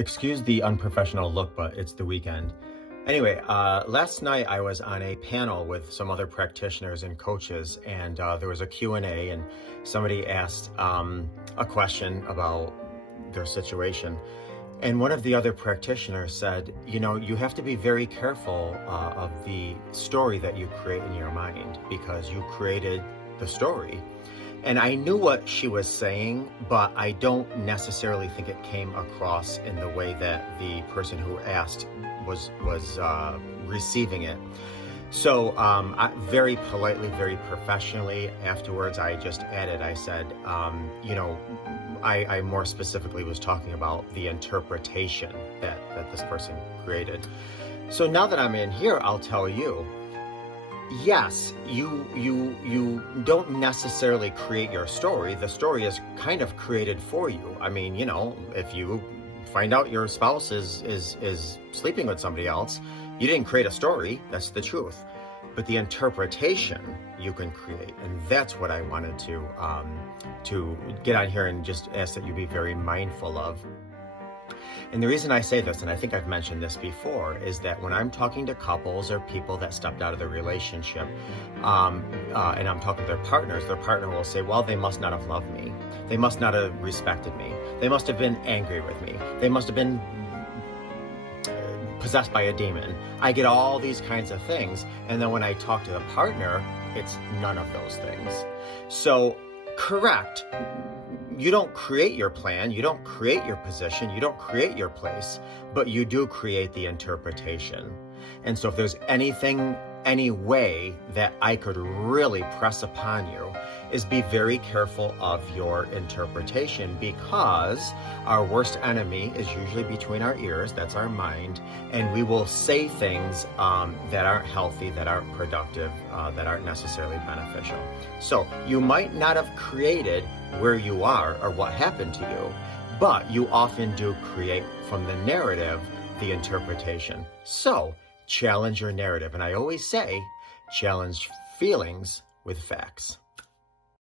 Excuse the unprofessional look, but it's the weekend. Anyway, last night I was on a panel with some other practitioners and coaches, and there was a Q&A, and somebody asked a question about their situation. And one of the other practitioners said, you have to be very careful of the story that you create in your mind because you created the story. And I knew what she was saying, but I don't necessarily think it came across in the way that the person who asked was receiving it. So very politely, very professionally, afterwards, I just added, I said, I more specifically was talking about the interpretation that this person created. So now that I'm in here, I'll tell you, yes, you don't necessarily create your story. The story is kind of created for you. I mean, if you find out your spouse is sleeping with somebody else, you didn't create a story. That's the truth. But the interpretation you can create, and that's what I wanted to get on here and just ask that you be very mindful of. And the reason I say this, and I think I've mentioned this before, is that when I'm talking to couples or people that stepped out of the relationship, and I'm talking to their partner will say, well, they must not have loved me. They must not have respected me. They must have been angry with me. They must have been possessed by a demon. I get all these kinds of things. And then when I talk to the partner, it's none of those things. So, correct. You don't create your plan, you don't create your position, you don't create your place, but you do create the interpretation. And so if there's any way that I could really press upon you is be very careful of your interpretation, because our worst enemy is usually between our ears, that's our mind, and we will say things that aren't healthy, that aren't productive, that aren't necessarily beneficial. So you might not have created where you are or what happened to you, but you often do create from the narrative the interpretation. So challenge your narrative. And I always say, challenge feelings with facts.